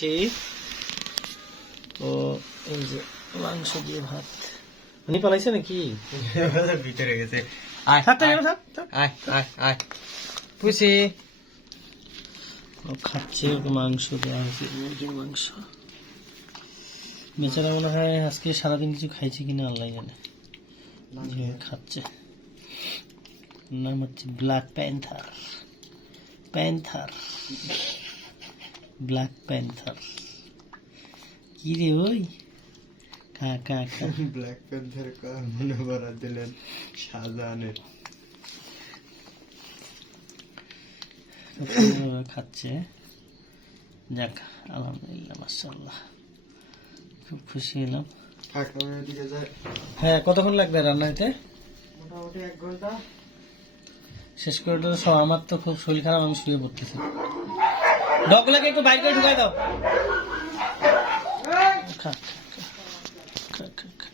খাচ্ছি তো এই যে মাংস দিয়ে ভাত। উনি পালাইছে নাকি? ভিতরে গেছে। আয় থাক থাক থাক আয় আয় আয়। পুষি। ও খাচ্ছে ওকে মাংস দেওয়া হয়েছে। মুরগির মাংস। বেচারা মনে হয় আজকে সারাদিন কিছু খাইছে কিনা আল্লাহ জানে। খাচ্ছে। নাম হচ্ছে black panther. Panther. Black panther কি রে ওই? খা খা খা। ব্ল্যাক প্যান্থার মনে করা দিলেন শাহজাহানের খাচ্ছে। যাক আলহামদুলিল্লাহ মাসাল্লাহ খুব খুশি হলাম। যায়? হ্যাঁ কতক্ষণ লাগবে রান্না হইতে মোটামুটি এক ঘণ্টা। শেষ করে আমার তো খুব শরীর খারাপ আমি শুয়ে পড়তেছি। ডগগুলাকে একটু বাইরে ঢুকাই দাও খা, খা, খা, খা।